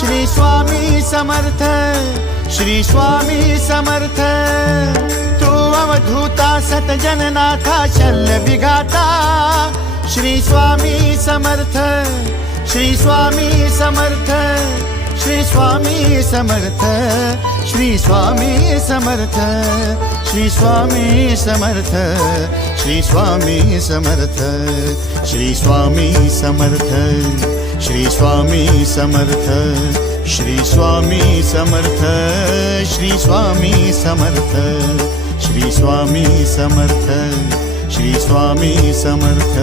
श्री स्वामी समर्थ, श्री स्वामी समर्थ। तू अवधूता सतजननाथा शल्य विघाता, श्री स्वामी समर्थ, श्री स्वामी समर्थ, श्री स्वामी समर्थ, श्री स्वामी समर्थ, श्री स्वामी समर्थ, श्री स्वामी समर्थ, श्री स्वामी समर्थ, श्री स्वामी समर्थ, श्री स्वामी समर्थ, श्री स्वामी समर्थ, श्री स्वामी समर्थ, श्री स्वामी समर्थ।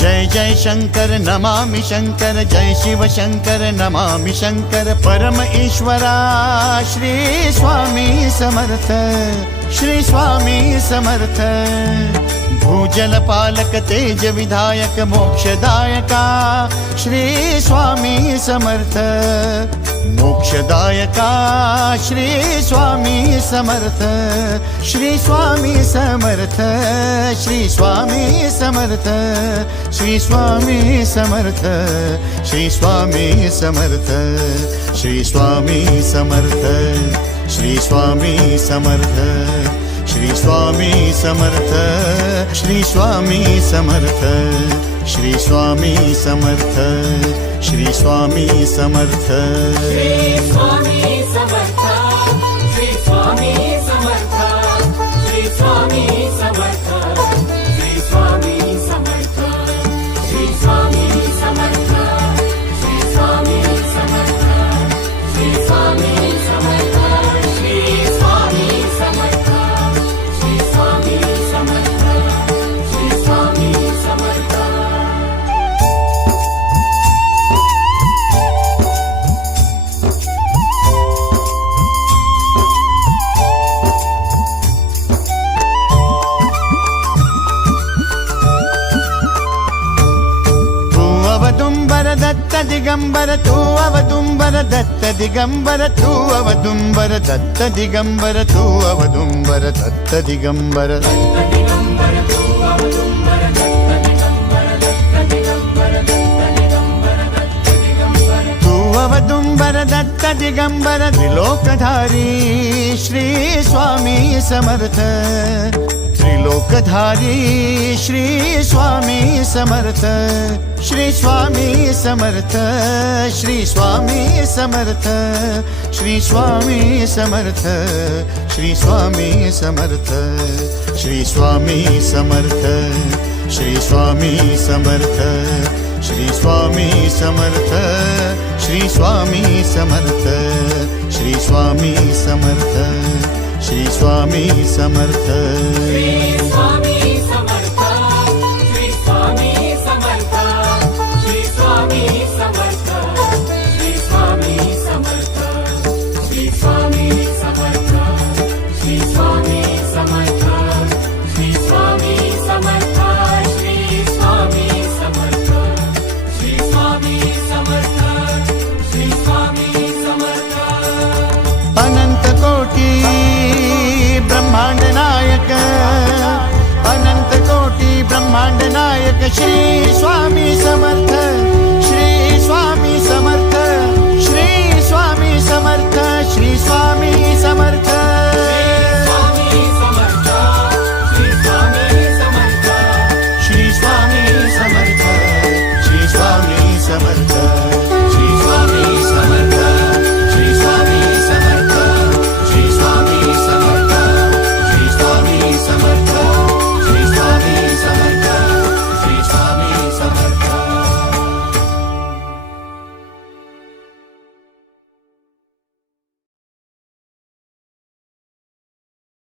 जय जय शंकर नमामि शंकर, जय शिव शंकर नमामि शंकर। परम ईश्वरा श्री स्वामी समर्थ, श्री स्वामी समर्थ। भूजल पालक तेज विधायक मोक्षदायका, श्री स्वामी समर्थ। मोक्षदायका श्री स्वामी समर्थ, श्री स्वामी समर्थ, श्री स्वामी समर्थ, श्री स्वामी समर्थ, श्री स्वामी समर्थ, श्री स्वामी समर्थ, श्री स्वामी समर्थ, श्री स्वामी समर्थ, श्री स्वामी समर्थ, श्री स्वामी समर्थ, श्री स्वामी समर्थ। श्री स्वामी समर्थ, श्री स्वामी समर्थ, श्री स्वामी समर्थ, श्री स्वामी समर्थ, श्री स्वामी समर्थ, श्री स्वामी समर्थ, श्री स्वामी समर्थ, श्री स्वामी समर्थ, श्री स्वामी समर्थ, श्री स्वामी समर्थ। अवदुंबर दत्त दिगंबर, तू अवदुंबर दत्त दिगंबर, तू अवदुंबर दत्त दिगंबर, तू अवदुंबर दत्त दिगंबर। तू अवदुंबर दत्त दिगंबर, त्रिलोकधारी श्री स्वामी समर्थ। त्रिलोकधारी श्री स्वामी समर्थ, श्री स्वामी समर्थ, श्री स्वामी समर्थ, श्री स्वामी समर्थ, श्री स्वामी समर्थ, श्री स्वामी समर्थ, श्री स्वामी समर्थ, श्री स्वामी समर्थ, श्री स्वामी समर्थ, श्री स्वामी समर्थ, श्री स्वामी समर्थ। श्री स्वामी समर्थ, श्री स्वामी समर्थ, श्री स्वामी समर्थ, श्री स्वामी समर्थ, श्री स्वामी समर्थ, श्री स्वामी समर्थ, श्री स्वामी समर्थ, श्री स्वामी समर्थ, श्री स्वामी समर्थ, श्री स्वामी समर्थ। अनंत कोटी ब्रह्मांड नायक, अनंत कोटी ब्रह्मांड नायक श्री स्वामी